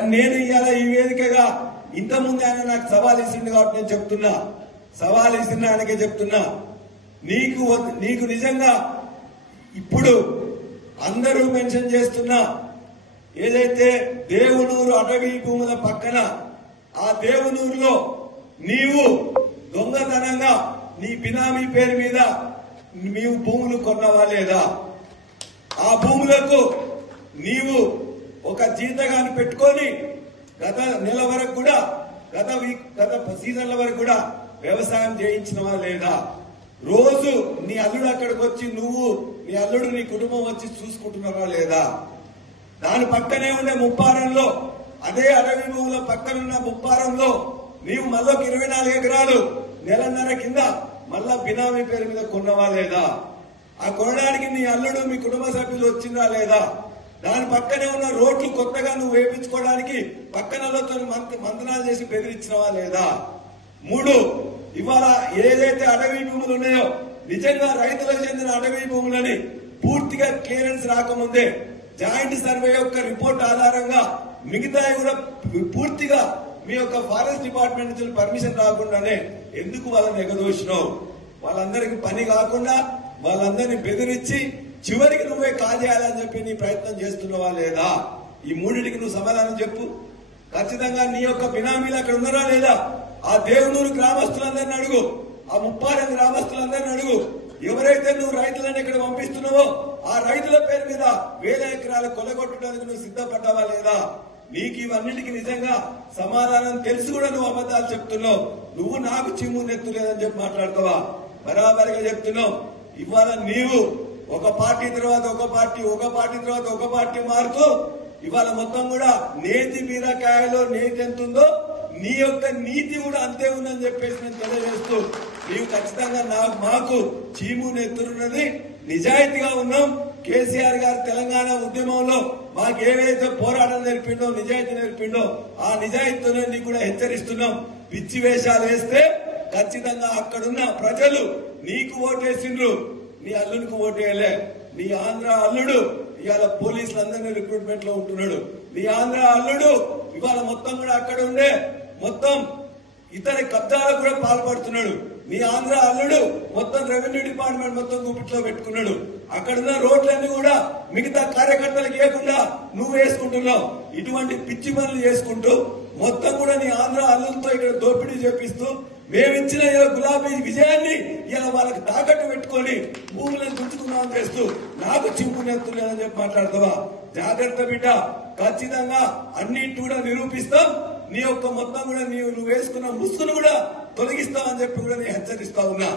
కానీ నేను ఇవాళ ఈ వేదికగా ఇంతకుముందు ఆయన నాకు సవాల్ ఇస్తుంది కాబట్టి నేను చెప్తున్నా, సవాల్ ఇస్తున్న ఆయనకే చెప్తున్నా, నీకు నిజంగా ఇప్పుడు అందరూ మెన్షన్ చేస్తున్నా ఏదైతే దేవునూరు అటవీ భూముల పక్కన ఆ దేవునూరులో నీవు దొంగతనంగా నీ బినామీ పేరు మీద నీవు భూములు కొన్నవా లేదా? ఆ భూములకు నీవు ఒక జీతగాని పెట్టుకొని గత నెల వరకు కూడా గత సీజన్ల వరకు కూడా వ్యవసాయం చేయించినవా లేదా? రోజు నీ అల్లుడు అక్కడికి వచ్చి నువ్వు నీ అల్లుడు నీ కుటుంబం వచ్చి చూసుకుంటున్నావా లేదా? దాని పక్కనే ఉండే ముప్పారంలో అదే అటవీ భూముల పక్కనున్న ముప్పారంలో నీవు మళ్ళొక 24 ఎకరాలు నెలన్నర కింద మళ్ళా బినామీ పేరు మీద కొన్నవా లేదా? ఆ కొనడానికి నీ అల్లుడు మీ కుటుంబ సభ్యులు వచ్చిందా లేదా? దాని పక్కనే ఉన్న రోడ్లు కొత్తగా నువ్వు వేయించుకోవడానికి పక్కనలతో మంతనాలు చేసి బెదిరించినవా లేదా? 3, ఇవాళ ఏదైతే అటవీ భూములు ఉన్నాయో నిజంగా రైతులకు చెందిన అటవీ భూములని పూర్తిగా క్లియరెన్స్ రాకముందే జాయింట్ సర్వే యొక్క రిపోర్ట్ ఆధారంగా మిగతా కూడా పూర్తిగా మీ యొక్క ఫారెస్ట్ డిపార్ట్మెంట్ నుంచి పర్మిషన్ రాకుండానే ఎందుకు వాళ్ళని ఎగదోసినావు? వాళ్ళందరికీ పని కాకుండా వాళ్ళందరినీ బెదిరించి చివరికి నువ్వే కాజేయాలని చెప్పి నీ ప్రయత్నం చేస్తున్నావా లేదా? ఈ 3టికి నువ్వు సమాధానం చెప్పు. ఖచ్చితంగా నీ యొక్క బినామీలు అక్కడ ఉన్నారా లేదా? ఆ దేవునూరు గ్రామస్తులందరినీ అడుగు, ఆ ముప్పారం గ్రామస్తులందరినీ అడుగు. ఎవరైతే నువ్వు రైతులను ఇక్కడ పంపిస్తున్నావో ఆ రైతుల పేరు మీద 1000 ఎకరాలు కొలగొట్టడానికి నువ్వు సిద్ధపడ్డావా లేదా? నీకు ఇవన్నిటికీ నిజంగా సమాధానం తెలిసి కూడా నువ్వు అబద్ధాలు చెప్తున్నావు. నువ్వు నాకు చిమ్ము నెత్తు లేదని చెప్పి మాట్లాడతావా? బరాబరిగా చెప్తున్నావు. ఇవాళ నీవు ఒక పార్టీ తర్వాత ఒక పార్టీ తర్వాత ఒక పార్టీ మారుతూ ఇవాళ మొత్తం కూడా నేతి బీరకాయలో నేతి ఎంత ఉందో నీ యొక్క నీతి కూడా అంతే ఉందని చెప్పేసి నేను తెలియజేస్తూ నీవు ఖచ్చితంగా మాకు చీము నెత్తున్నది. నిజాయితీగా ఉన్నాం. కేసీఆర్ గారు తెలంగాణ ఉద్యమంలో మాకు ఏవైతే పోరాటం నేర్పిండో నిజాయితీ నేర్పిండో ఆ నిజాయితీతోనే నీకు కూడా హెచ్చరిస్తున్నాం. పిచ్చి వేషాలు వేస్తే ఖచ్చితంగా అక్కడున్న ప్రజలు నీకు ఓటేసిండ్రు, నీ అల్లునికి ఓటేయలే. నీ ఆంధ్ర అల్లుడు ఇవాళ పోలీసులందరినీ రిక్రూట్మెంట్ లో ఉంటున్నాడు. నీ ఆంధ్ర అల్లుడు ఇవాళ మొత్తం కూడా అక్కడ ఉండే మొత్తం ఇతర కబ్జాలకు కూడా పాల్పడుతున్నాడు. నీ ఆంధ్ర అల్లుడు మొత్తం రెవెన్యూ డిపార్ట్మెంట్ మొత్తం గుప్పిట్లో పెట్టుకున్నాడు. అక్కడున్న రోడ్లన్నీ కూడా మిగతా కార్యకర్తలకు ఇవ్వకుండా నువ్వు వేసుకుంటున్నావు. ఇటువంటి పిచ్చి పనులు చేసుకుంటూ మొత్తం కూడా నీ ఆంధ్ర అల్లులతో ఇక్కడ దోపిడీ చేపిస్తూ మేమిచ్చిన గులాబీ విజయాన్ని ఇలా వాళ్ళకి తాకట్టు పెట్టుకొని భూములను తుంచుకున్నామని చేస్తూ నాకు చింపునెత్తులేదని చెప్పి మాట్లాడతావా? జాగ్రత్త బిడ్డ. ఖచ్చితంగా అన్నింటి కూడా నిరూపిస్తాం. నీ యొక్క మొత్తం కూడా నువ్వు వేసుకున్న ముసుగును కూడా తొలగిస్తామని చెప్పి కూడా నేను హెచ్చరిస్తా ఉన్నా.